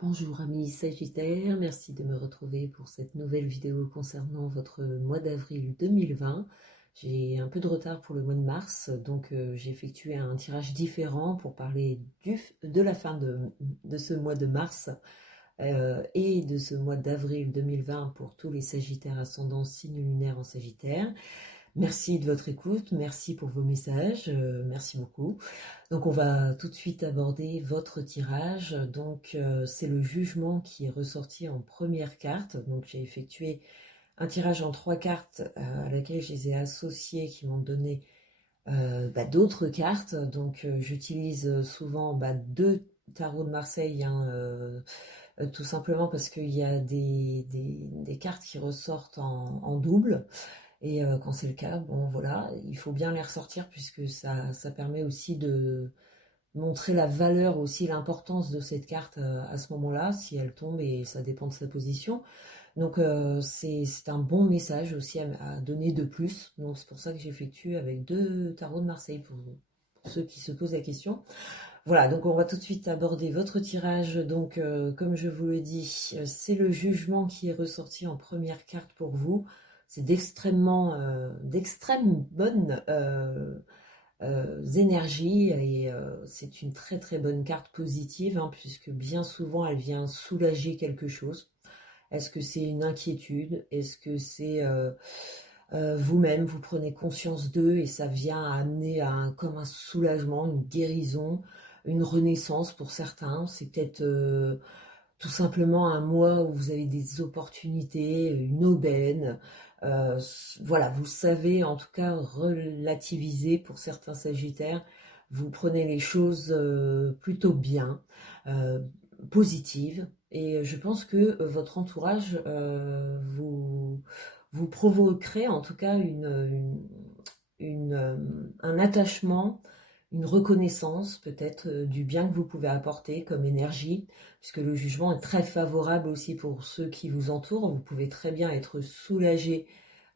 Bonjour amis Sagittaires, merci de me retrouver pour cette nouvelle vidéo concernant votre mois d'avril 2020. J'ai un peu de retard pour le mois de mars, donc j'ai effectué un tirage différent pour parler de la fin de ce mois de mars et de ce mois d'avril 2020 pour tous les Sagittaires ascendant signe lunaire en Sagittaire. Merci de votre écoute, merci pour vos messages, merci beaucoup. Donc on va tout de suite aborder votre tirage. Donc c'est le jugement qui est ressorti en première carte. Donc j'ai effectué un tirage en 3 cartes à laquelle je les ai associées qui m'ont donné d'autres cartes. Donc j'utilise souvent 2 tarots de Marseille, hein, tout simplement parce qu'il y a des cartes qui ressortent en double. Et quand c'est le cas, bon voilà, il faut bien les ressortir puisque ça permet aussi de montrer la valeur, aussi l'importance de cette carte à ce moment-là, si elle tombe, et ça dépend de sa position. Donc c'est un bon message aussi à donner de plus. Donc c'est pour ça que j'effectue avec 2 tarots de Marseille pour ceux qui se posent la question. Voilà, donc on va tout de suite aborder votre tirage. Donc comme je vous le dis, c'est le jugement qui est ressorti en première carte pour vous. C'est d'extrême bonne énergies, et c'est une très très bonne carte positive, hein, puisque bien souvent elle vient soulager quelque chose. Est-ce que c'est une inquiétude? Est-ce que c'est vous-même, vous prenez conscience d'eux et ça vient amener comme un soulagement, une guérison, une renaissance pour certains? C'est peut-être tout simplement un mois où vous avez des opportunités, une aubaine. Euh, voilà, vous savez en tout cas relativiser pour certains Sagittaires. Vous prenez les choses plutôt bien, euh, positives. Et je pense que votre entourage vous provoquerait en tout cas un attachement, une reconnaissance peut-être du bien que vous pouvez apporter comme énergie, puisque le jugement est très favorable aussi pour ceux qui vous entourent. Vous pouvez très bien être soulagé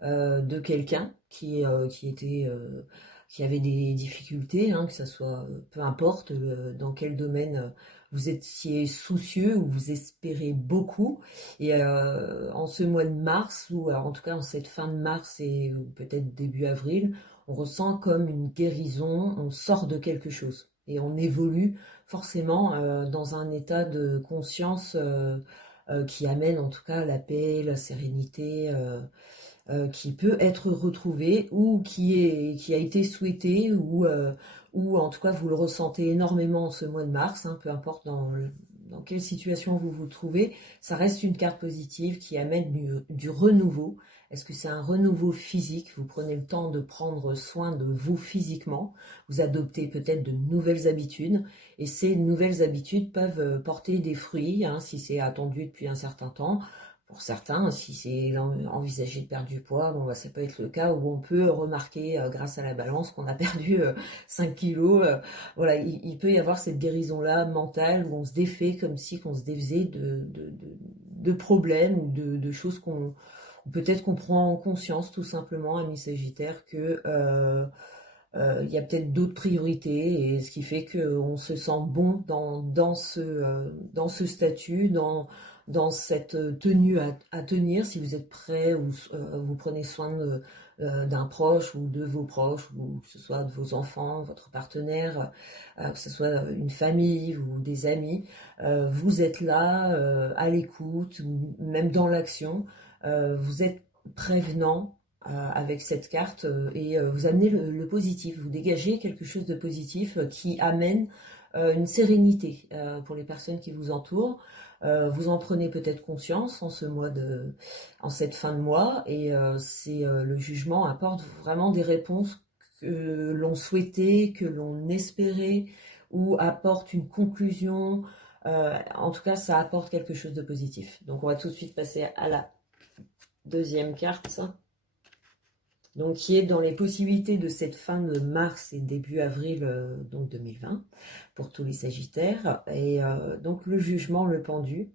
de quelqu'un qui avait des difficultés, hein, que ça soit, peu importe dans quel domaine vous étiez soucieux ou vous espérez beaucoup. Et en ce mois de mars, ou alors en tout cas en cette fin de mars et peut-être début avril, on ressent comme une guérison, on sort de quelque chose et on évolue forcément dans un état de conscience qui amène en tout cas la paix, la sérénité, qui peut être retrouvé ou qui a été souhaité, ou en tout cas vous le ressentez énormément en ce mois de mars, hein, peu importe dans quelle situation vous vous trouvez, ça reste une carte positive qui amène du renouveau. Est-ce que c'est un renouveau physique? Vous prenez le temps de prendre soin de vous physiquement, vous adoptez peut-être de nouvelles habitudes, et ces nouvelles habitudes peuvent porter des fruits, hein, si c'est attendu depuis un certain temps. Pour certains, si c'est envisagé de perdre du poids, bon, ça peut être le cas où on peut remarquer grâce à la balance qu'on a perdu 5 kilos. Voilà, il peut y avoir cette guérison-là mentale où on se défait comme si qu'on se défaisait de problèmes ou de choses peut-être qu'on prend en conscience tout simplement, ami Sagittaire, que il y a peut-être d'autres priorités, et ce qui fait qu'on se sent bon dans ce statut, dans cette tenue à tenir, si vous êtes prêt ou vous prenez soin d'un proche ou de vos proches, ou que ce soit de vos enfants, votre partenaire, que ce soit une famille ou des amis, vous êtes là à l'écoute, ou même dans l'action, vous êtes prévenant avec cette carte, et vous amenez le positif, vous dégagez quelque chose de positif qui amène une sérénité pour les personnes qui vous entourent. Vous en prenez peut-être conscience en cette fin de mois, et le jugement apporte vraiment des réponses que l'on souhaitait, que l'on espérait, ou apporte une conclusion. En tout cas, ça apporte quelque chose de positif. Donc on va tout de suite passer à la deuxième carte, donc qui est dans les possibilités de cette fin de mars et début avril donc 2020 pour tous les Sagittaires. Et donc le jugement, le pendu.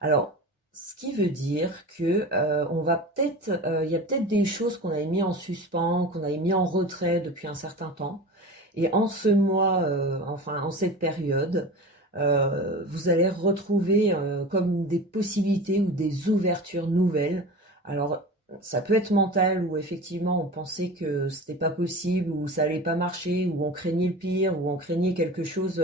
Alors, ce qui veut dire que il y a peut-être des choses qu'on avait mis en suspens, qu'on avait mis en retrait depuis un certain temps. Et en ce mois, enfin en cette période, vous allez retrouver comme des possibilités ou des ouvertures nouvelles. Alors, ça peut être mental, où effectivement on pensait que c'était pas possible, ou ça allait pas marcher, ou on craignait le pire, ou on craignait quelque chose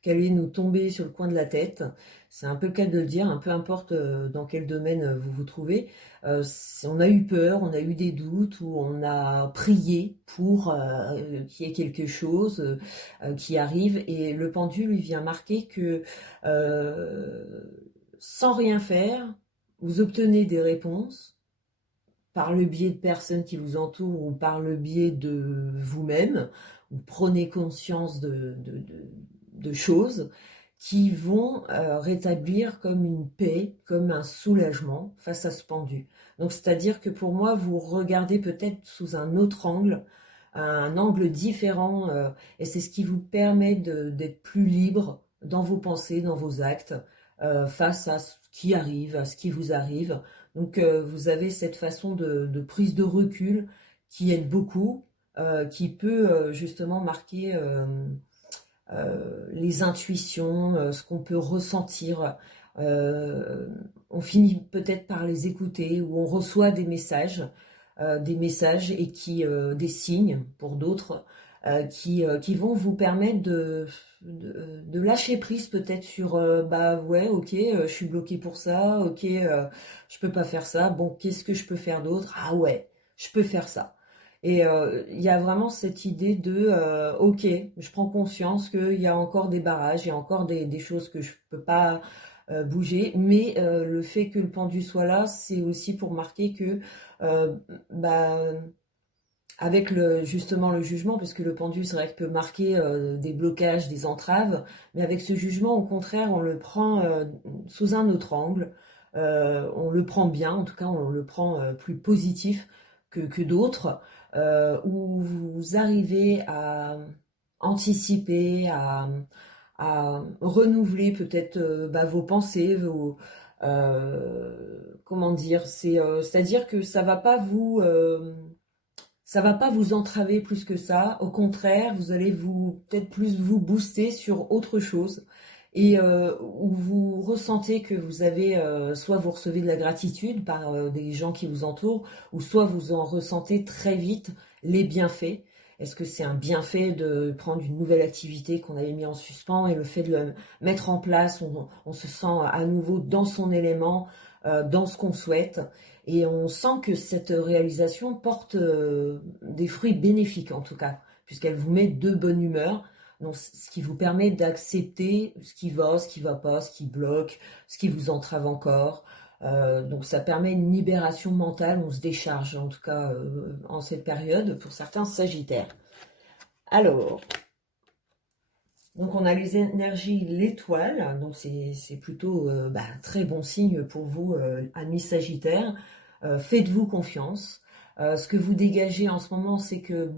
qui allait nous tomber sur le coin de la tête. C'est un peu le cas de le dire, peu importe dans quel domaine vous vous trouvez. On a eu peur, on a eu des doutes, ou on a prié pour qu'il y ait quelque chose qui arrive, et le pendule lui vient marquer que euh, sans rien faire, vous obtenez des réponses par le biais de personnes qui vous entourent, ou par le biais de vous-même, ou prenez conscience de choses qui vont rétablir comme une paix, comme un soulagement face à ce pendu. Donc c'est-à-dire que pour moi, vous regardez peut-être sous un autre angle, un angle différent, et c'est ce qui vous permet d'être plus libre dans vos pensées, dans vos actes, face à ce qui arrive, à ce qui vous arrive. Donc vous avez cette façon de prise de recul qui aide beaucoup, qui peut justement marquer les intuitions, ce qu'on peut ressentir. On finit peut-être par les écouter, ou on reçoit des messages et des signes pour d'autres, qui vont vous permettre de lâcher prise peut-être sur bah ouais, ok, je suis bloqué pour ça, ok, je peux pas faire ça, bon, qu'est-ce que je peux faire d'autre? Ah ouais, je peux faire ça. Et il y a vraiment cette idée de ok, je prends conscience qu'il y a encore des barrages, il y a encore des choses que je peux pas bouger, mais le fait que le pendu soit là, c'est aussi pour marquer que euh, bah, avec justement le jugement, parce que le pendu, c'est vrai qu'il peut marquer des blocages, des entraves, mais avec ce jugement, au contraire, on le prend sous un autre angle, on le prend bien, en tout cas, on le prend plus positif que d'autres, où vous arrivez à anticiper, à renouveler peut-être bah, vos pensées, comment dire, c'est-à-dire que ça va pas vous entraver plus que ça. Au contraire, vous allez peut-être plus vous booster sur autre chose, et où vous ressentez que vous avez soit vous recevez de la gratitude par des gens qui vous entourent, ou soit vous en ressentez très vite les bienfaits. Est-ce que c'est un bienfait de prendre une nouvelle activité qu'on avait mis en suspens, et le fait de le mettre en place, on se sent à nouveau dans son élément, dans ce qu'on souhaite. Et on sent que cette réalisation porte des fruits bénéfiques, en tout cas, puisqu'elle vous met de bonne humeur. Donc, ce qui vous permet d'accepter ce qui va pas, ce qui bloque, ce qui vous entrave encore. Donc ça permet une libération mentale, on se décharge, en tout cas en cette période, pour certains sagittaires. Alors, donc on a les énergies, l'étoile, donc c'est plutôt bah, très bon signe pour vous, amis sagittaires. Faites-vous confiance. Ce que vous dégagez en ce moment, c'est que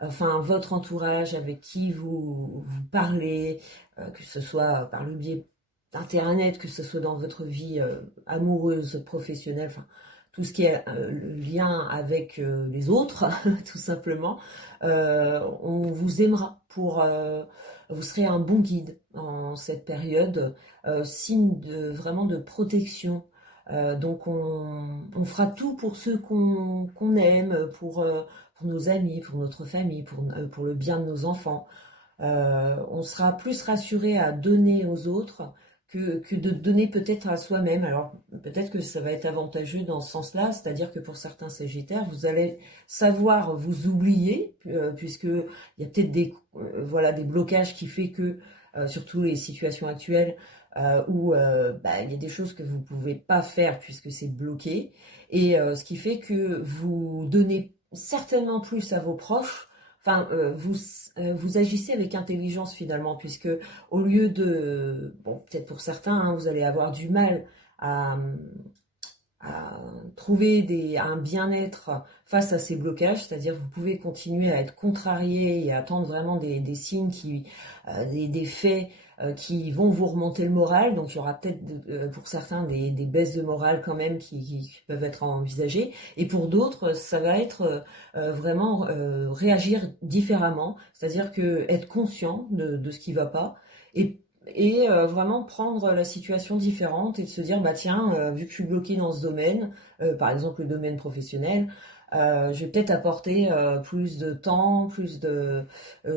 enfin votre entourage avec qui vous parlez, que ce soit par le biais d'internet, que ce soit dans votre vie amoureuse, professionnelle, enfin tout ce qui est le lien avec les autres, tout simplement, on vous aimera vous serez un bon guide en cette période, signe vraiment de protection. Donc on fera tout pour ceux qu'on aime, pour nos amis, pour notre famille, pour le bien de nos enfants. On sera plus rassuré à donner aux autres que de donner peut-être à soi-même. Alors peut-être que ça va être avantageux dans ce sens-là, c'est-à-dire que pour certains sagittaires, vous allez savoir vous oublier, puisque il y a peut-être voilà, des blocages qui fait que, surtout les situations actuelles, où bah, il y a des choses que vous pouvez pas faire puisque c'est bloqué, et ce qui fait que vous donnez certainement plus à vos proches. Enfin, vous agissez avec intelligence finalement, puisque au lieu bon, peut-être pour certains, hein, vous allez avoir du mal à, à trouver un bien-être face à ces blocages, c'est-à-dire vous pouvez continuer à être contrarié et à attendre vraiment des signes, des faits qui vont vous remonter le moral. Donc il y aura peut-être pour certains des baisses de morale quand même qui peuvent être envisagées, et pour d'autres ça va être vraiment réagir différemment, c'est-à-dire que être conscient de ce qui va pas, vraiment prendre la situation différente et de se dire, bah tiens, vu que je suis bloquée dans ce domaine, par exemple le domaine professionnel, je vais peut-être apporter plus de temps, plus de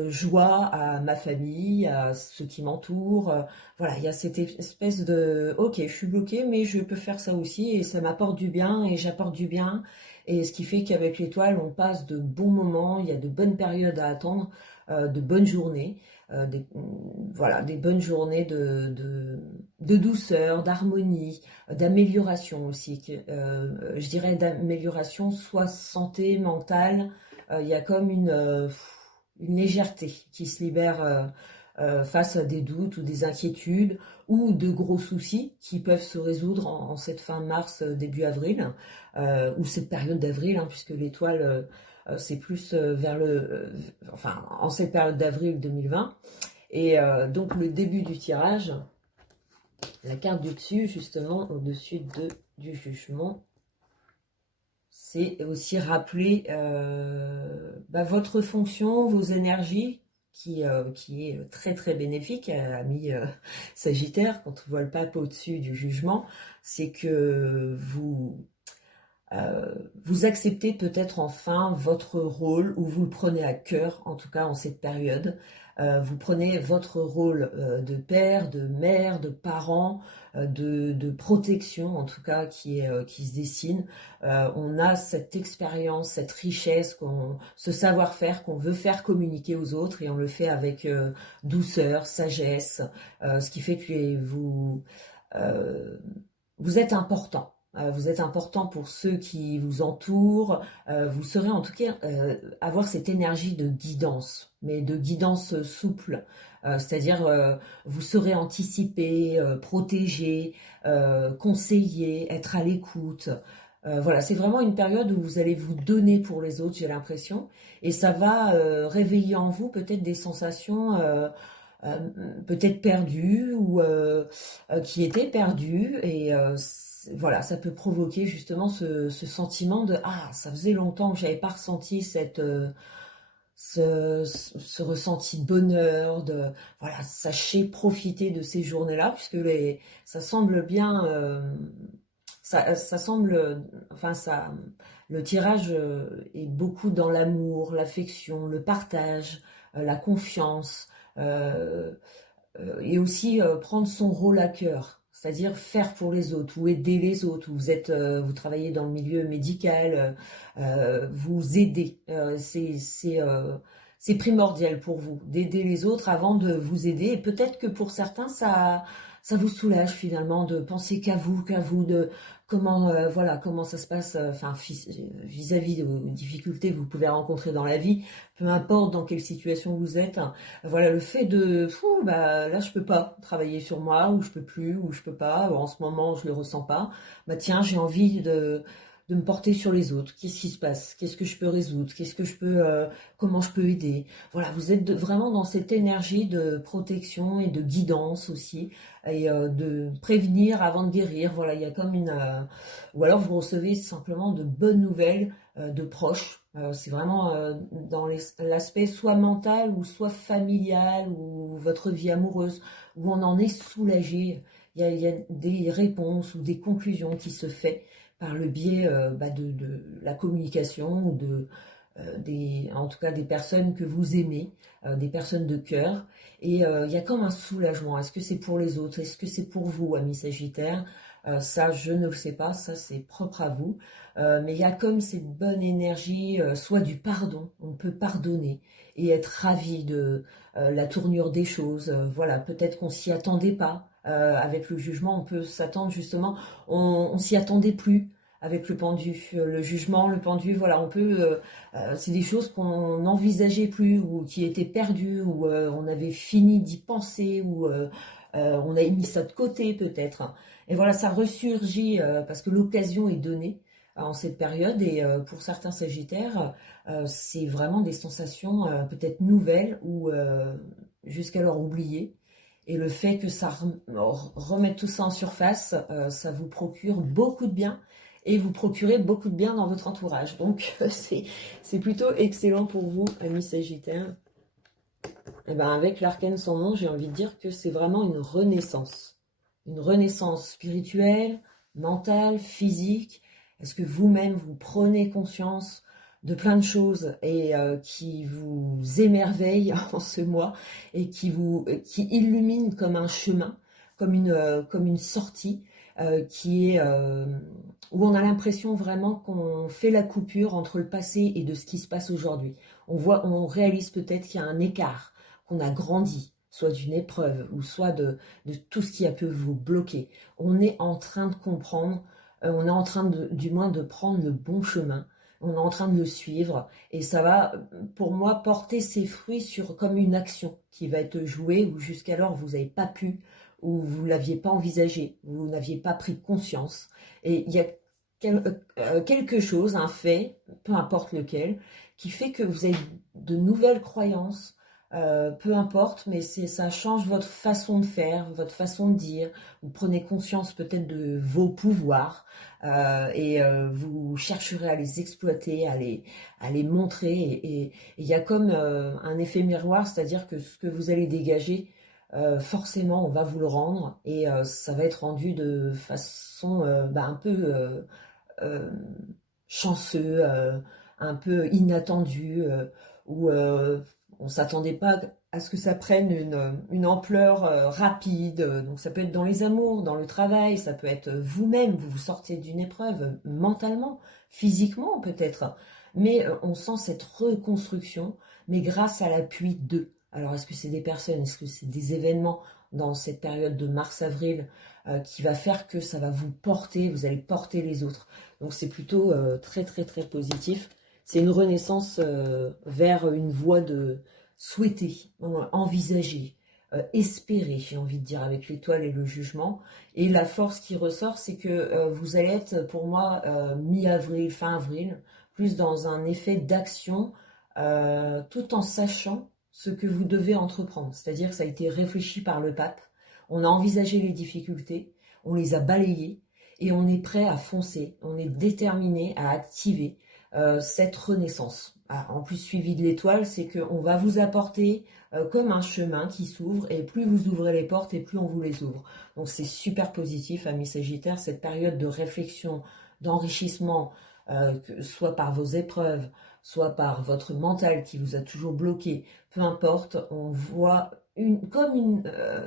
joie à ma famille, à ceux qui m'entourent. Voilà, il y a cette espèce de, ok, je suis bloquée, mais je peux faire ça aussi et ça m'apporte du bien et j'apporte du bien. Et ce qui fait qu'avec l'étoile, on passe de bons moments, il y a de bonnes périodes à attendre, de bonnes journées, voilà, des bonnes journées de douceur, d'harmonie, d'amélioration aussi. Je dirais d'amélioration, soit santé mentale, il y a comme une légèreté qui se libère face à des doutes ou des inquiétudes ou de gros soucis qui peuvent se résoudre en cette fin mars, début avril, ou cette période d'avril, hein, puisque l'étoile, c'est plus vers enfin, en cette période d'avril 2020. Et donc le début du tirage, la carte du dessus, justement, au-dessus du jugement, c'est aussi rappeler votre fonction, vos énergies, qui est très très bénéfique, ami Sagittaire, quand on voit le pape au-dessus du jugement, c'est que vous acceptez peut-être enfin votre rôle, ou vous le prenez à cœur, en tout cas en cette période. Vous prenez votre rôle de père, de mère, de parent, de protection, en tout cas, qui se dessine. On a cette expérience, cette richesse, ce savoir-faire qu'on veut faire communiquer aux autres, et on le fait avec douceur, sagesse, ce qui fait que vous êtes important. Vous êtes important pour ceux qui vous entourent. Vous saurez en tout cas avoir cette énergie de guidance, mais de guidance souple. C'est-à-dire, vous saurez anticiper, protéger, conseiller, être à l'écoute. Voilà, c'est vraiment une période où vous allez vous donner pour les autres, j'ai l'impression. Et ça va réveiller en vous peut-être des sensations euh, peut-être perdues ou qui étaient perdues. Et voilà, ça peut provoquer justement ce sentiment de ah, ça faisait longtemps que j'avais pas ressenti ce ressenti de bonheur, de voilà, sachez profiter de ces journées-là, puisque ça semble bien, ça semble, enfin ça, le tirage est beaucoup dans l'amour, l'affection, le partage, la confiance. euh, et aussi prendre son rôle à cœur, c'est-à-dire faire pour les autres ou aider les autres. Vous travaillez dans le milieu médical, vous aidez. C'est primordial pour vous d'aider les autres avant de vous aider. Et peut-être que pour certains, ça vous soulage finalement de penser qu'à vous, de voilà, comment ça se passe, enfin, vis-à-vis de difficultés que vous pouvez rencontrer dans la vie, peu importe dans quelle situation vous êtes. Voilà, le fait de, bah, là, je peux pas travailler sur moi, ou je peux plus, ou je peux pas, ou en ce moment, je le ressens pas. Bah, tiens, j'ai envie de me porter sur les autres. Qu'est-ce qui se passe? Qu'est-ce que je peux résoudre? Comment je peux aider? Voilà, vous êtes vraiment dans cette énergie de protection et de guidance aussi, et de prévenir avant de guérir. Voilà, il y a comme ou alors vous recevez simplement de bonnes nouvelles de proches. C'est vraiment dans l'aspect soit mental ou soit familial ou votre vie amoureuse, où on en est soulagé. Il y a des réponses ou des conclusions qui se font par le biais de la communication ou en tout cas des personnes que vous aimez, des personnes de cœur. Et il y a comme un soulagement. Est-ce que c'est pour les autres? Est-ce que c'est pour vous, amis Sagittaire? Ça, je ne le sais pas. Ça, c'est propre à vous. Mais il y a comme cette bonne énergie, soit du pardon. On peut pardonner et être ravi de la tournure des choses. Voilà, peut-être qu'on s'y attendait pas. Avec le jugement, on peut s'attendre justement. On s'y attendait plus. Avec le pendu, le jugement, le pendu, voilà, c'est des choses qu'on n'envisageait plus ou qui étaient perdues ou on avait fini d'y penser ou on a mis ça de côté peut-être. Et voilà, ça ressurgit parce que l'occasion est donnée en cette période et pour certains Sagittaires, c'est vraiment des sensations peut-être nouvelles ou jusqu'alors oubliées. Et le fait que ça remette tout ça en surface, ça vous procure beaucoup de bien et vous procurez beaucoup de bien dans votre entourage. Donc c'est plutôt excellent pour vous, amis Sagittaires. Eh ben, avec l'arcane sans nom, j'ai envie de dire que c'est vraiment une renaissance. Une renaissance spirituelle, mentale, physique. Est-ce que vous-même, vous prenez conscience de plein de choses et qui vous émerveillent en ce mois et qui illuminent comme un chemin, comme une sortie qui est où on a l'impression vraiment qu'on fait la coupure entre le passé et de ce qui se passe aujourd'hui. On réalise peut-être qu'il y a un écart, qu'on a grandi, soit d'une épreuve ou soit de tout ce qui a pu vous bloquer. On est en train de comprendre, on est en train du moins de prendre le bon chemin. On est en train de le suivre et ça va, pour moi, porter ses fruits sur comme une action qui va être jouée où jusqu'alors vous n'avez pas pu, ou vous ne l'aviez pas envisagé, vous n'aviez pas pris conscience. Et il y a quelque chose, un fait, peu importe lequel, qui fait que vous avez de nouvelles croyances, peu importe, mais ça change votre façon de faire, votre façon de dire. Vous prenez conscience peut-être de vos pouvoirs et vous chercherez à les exploiter, à les montrer. Et il y a comme un effet miroir, c'est-à-dire que ce que vous allez dégager, forcément, on va vous le rendre et ça va être rendu de façon un peu euh, chanceux, un peu inattendu, où on s'attendait pas à ce que ça prenne une ampleur rapide. Donc ça peut être dans les amours, dans le travail, ça peut être vous-même, vous vous sortez d'une épreuve mentalement, physiquement peut-être, mais on sent cette reconstruction, mais grâce à l'appui d'eux. Alors est-ce que c'est des personnes, est-ce que c'est des événements dans cette période de mars-avril qui va faire que ça va vous porter, vous allez porter les autres. Donc c'est plutôt très très très positif. C'est une renaissance vers une voie de souhaiter, envisager, espérer, j'ai envie de dire, avec l'étoile et le jugement. Et la force qui ressort, c'est que vous allez être, pour moi, mi-avril, fin avril, plus dans un effet d'action, tout en sachant ce que vous devez entreprendre. C'est-à-dire que ça a été réfléchi par le pape. On a envisagé les difficultés, on les a balayées, et on est prêt à foncer, on est déterminé à activer cette renaissance. Ah, en plus, suivi de l'étoile, c'est qu'on va vous apporter comme un chemin qui s'ouvre, et plus vous ouvrez les portes, et plus on vous les ouvre. Donc c'est super positif, amis Sagittaires, cette période de réflexion, d'enrichissement, soit par vos épreuves, soit par votre mental qui vous a toujours bloqué, peu importe, on voit comme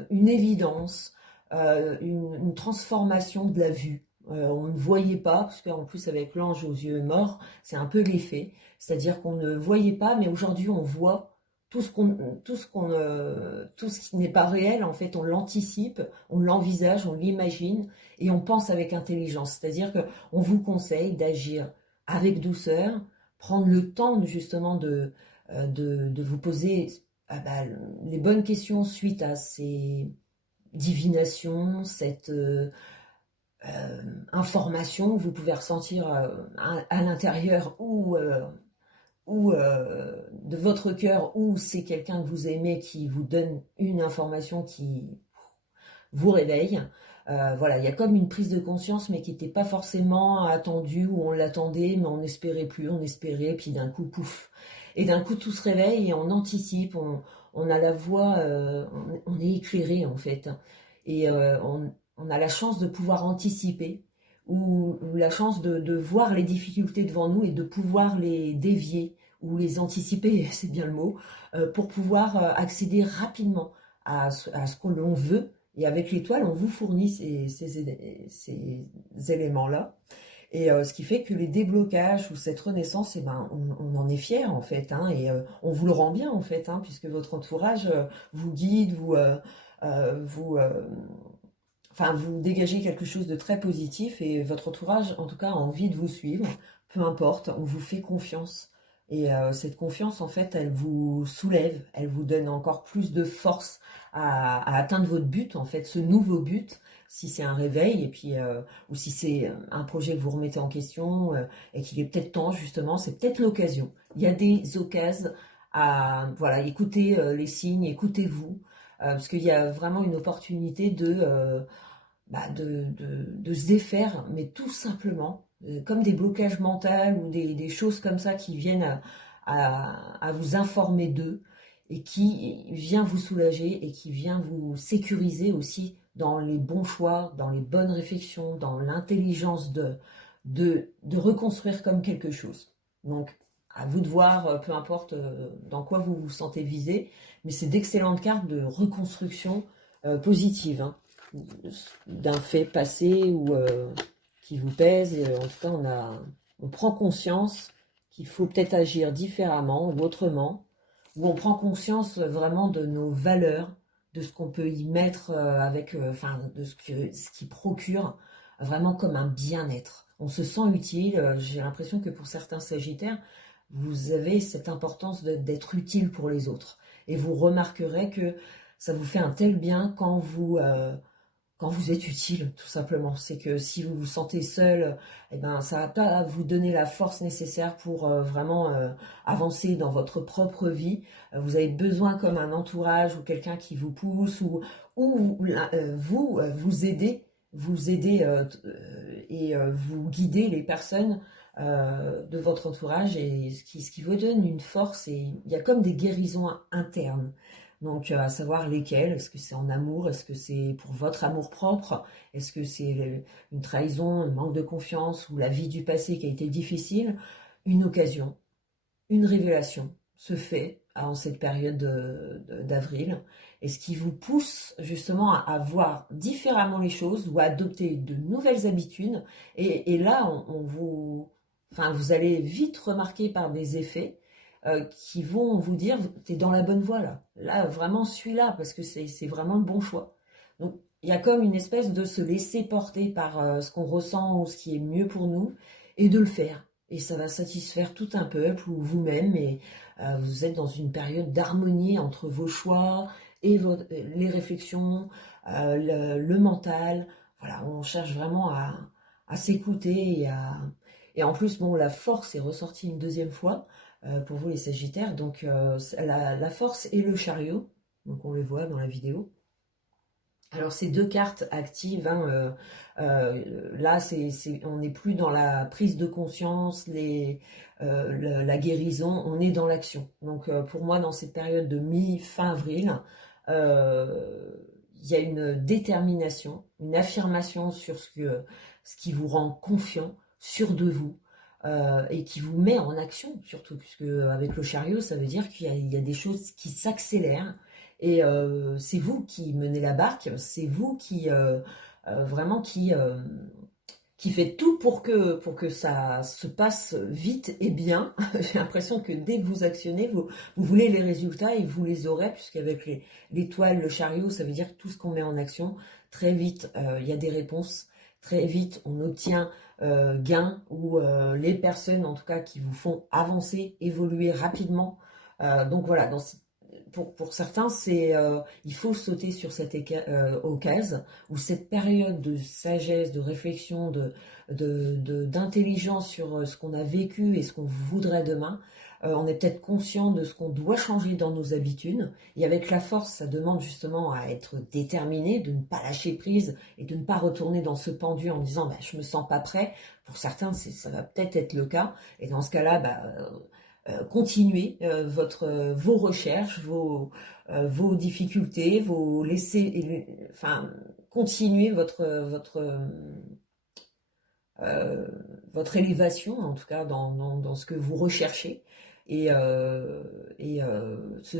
une évidence, une transformation de la vue. On ne voyait pas, parce qu'en plus avec l'ange aux yeux morts, c'est un peu l'effet. C'est-à-dire qu'on ne voyait pas, mais aujourd'hui on voit tout ce qui n'est pas réel, en fait, on l'anticipe, on l'envisage, on l'imagine et on pense avec intelligence. C'est-à-dire que on vous conseille d'agir avec douceur, prendre le temps justement de vous poser les bonnes questions suite à ces divinations, cette information que vous pouvez ressentir à l'intérieur ou de votre cœur, ou c'est quelqu'un que vous aimez qui vous donne une information qui vous réveille. Voilà, il y a comme une prise de conscience, mais qui n'était pas forcément attendue, ou on l'attendait, mais on n'espérait plus, on espérait, puis d'un coup, pouf. Et d'un coup, tout se réveille et on anticipe, on a la voix, on est éclairé en fait. Et on a la chance de pouvoir anticiper, ou la chance de voir les difficultés devant nous et de pouvoir les dévier, ou les anticiper, c'est bien le mot, pour pouvoir accéder rapidement à ce que l'on veut. Et avec l'étoile, on vous fournit ces éléments-là. Et ce qui fait que les déblocages ou cette renaissance, eh ben, on en est fier en fait, hein, et on vous le rend bien en fait, hein, puisque votre entourage vous guide, vous, enfin, vous dégagez quelque chose de très positif et votre entourage, en tout cas, a envie de vous suivre, peu importe, on vous fait confiance. Et cette confiance, en fait, elle vous soulève, elle vous donne encore plus de force à atteindre votre but, en fait, ce nouveau but, si c'est un réveil, et puis, ou si c'est un projet que vous remettez en question, et qu'il est peut-être temps, justement, c'est peut-être l'occasion. Il y a des occasions à, voilà, écoutez les signes, écoutez-vous, parce qu'il y a vraiment une opportunité de se défaire, mais tout simplement, comme des blocages mentaux ou des choses comme ça qui viennent à vous informer d'eux. et qui vient vous soulager et qui vient vous sécuriser aussi dans les bons choix, dans les bonnes réflexions, dans l'intelligence de reconstruire comme quelque chose. Donc, à vous de voir, peu importe dans quoi vous vous sentez visé, mais c'est d'excellentes cartes de reconstruction positive, hein, d'un fait passé ou qui vous pèse. Et, en tout cas, on prend conscience qu'il faut peut-être agir différemment ou autrement, où on prend conscience vraiment de nos valeurs, de ce qu'on peut y mettre enfin, de ce qui procure vraiment comme un bien-être. On se sent utile. J'ai l'impression que pour certains Sagittaires, vous avez cette importance d'être utile pour les autres. Et vous remarquerez que ça vous fait un tel bien quand vous êtes utile, tout simplement. C'est que si vous vous sentez seul, eh ben, ça va pas vous donner la force nécessaire pour vraiment avancer dans votre propre vie. Vous avez besoin comme un entourage ou quelqu'un qui vous pousse vous aider et vous guider les personnes de votre entourage et ce qui vous donne une force. Et il y a comme des guérisons internes. Donc, à savoir lesquelles, est-ce que c'est en amour, est-ce que c'est pour votre amour propre, est-ce que c'est une trahison, un manque de confiance ou la vie du passé qui a été difficile, une occasion, une révélation se fait en cette période d'avril, et ce qui vous pousse justement à voir différemment les choses ou à adopter de nouvelles habitudes, et là, enfin, vous allez vite remarquer par des effets qui vont vous dire, t'es dans la bonne voie là. Là, vraiment, suis-là, parce que c'est vraiment le bon choix. Donc, il y a comme une espèce de se laisser porter par ce qu'on ressent ou ce qui est mieux pour nous, et de le faire. Et ça va satisfaire tout un peuple ou vous-même, et vous êtes dans une période d'harmonie entre vos choix et les réflexions, le mental. Voilà, on cherche vraiment à s'écouter et en plus, bon, la force est ressortie une deuxième fois pour vous les Sagittaires. Donc la force et le chariot, donc on le voit dans la vidéo. Alors ces deux cartes actives, hein, là on n'est plus dans la prise de conscience, la guérison, on est dans l'action. Donc pour moi, dans cette période de mi-fin avril, il y a une détermination, une affirmation sur ce qui vous rend confiant, sûr de vous, et qui vous met en action, surtout, puisque avec le chariot, ça veut dire qu'il y a des choses qui s'accélèrent, et c'est vous qui menez la barque, c'est vous qui vraiment qui fait tout pour que ça se passe vite et bien. J'ai l'impression que dès que vous actionnez, vous voulez les résultats et vous les aurez, puisqu'avec l'étoile, le chariot, ça veut dire que tout ce qu'on met en action, très vite, il y a des réponses. Très vite, on obtient gain ou les personnes, en tout cas, qui vous font avancer, évoluer rapidement. Donc voilà, pour certains, il faut sauter sur cette occasion ou cette période de sagesse, de réflexion, d'intelligence sur ce qu'on a vécu et ce qu'on voudrait demain. On est peut-être conscient de ce qu'on doit changer dans nos habitudes. Et avec la force, ça demande justement à être déterminé, de ne pas lâcher prise et de ne pas retourner dans ce pendu en disant bah, je me sens pas prêt. Pour certains, ça va peut-être être le cas. Et dans ce cas-là, continuez vos recherches, vos difficultés, enfin, continuez euh, votre élévation, en tout cas dans ce que vous recherchez. Ce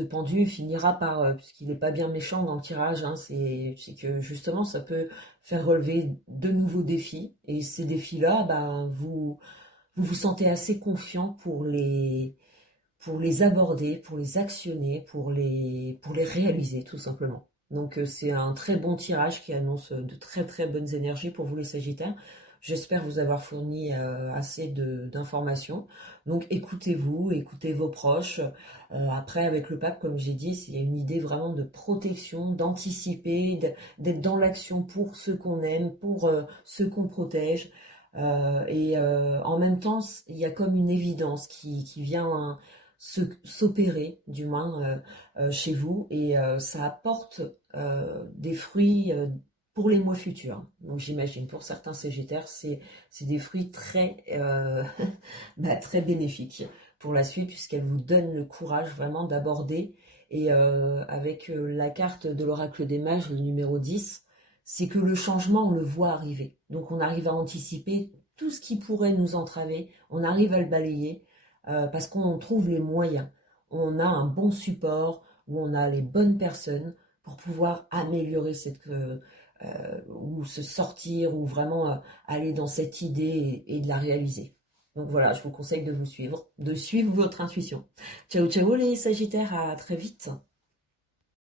pendu finira par, puisqu'il n'est pas bien méchant dans le tirage, hein, c'est que justement ça peut faire relever de nouveaux défis. Et ces défis-là, vous sentez assez confiant pour les aborder, pour les actionner, pour les réaliser tout simplement. Donc c'est un très bon tirage qui annonce de très très bonnes énergies pour vous les Sagittaires. J'espère vous avoir fourni assez d'informations. Donc écoutez-vous, écoutez vos proches. Après avec le pape, comme j'ai dit, il y a une idée vraiment de protection, d'anticiper, d'être dans l'action pour ceux qu'on aime, pour ceux qu'on protège. En même temps, il y a comme une évidence qui vient s'opérer, du moins chez vous, et ça apporte des fruits pour les mois futurs. Donc j'imagine pour certains Sagittaires, c'est des fruits très, très bénéfiques pour la suite, puisqu'elles vous donnent le courage vraiment d'aborder Et avec la carte de l'oracle des mages, le numéro 10, c'est que le changement, on le voit arriver. Donc on arrive à anticiper tout ce qui pourrait nous entraver, on arrive à le balayer parce qu'on trouve les moyens. On a un bon support, où on a les bonnes personnes pour pouvoir améliorer ou se sortir, ou vraiment aller dans cette idée et de la réaliser. Donc voilà, je vous conseille de vous suivre, de suivre votre intuition. Ciao ciao les Sagittaires, à très vite.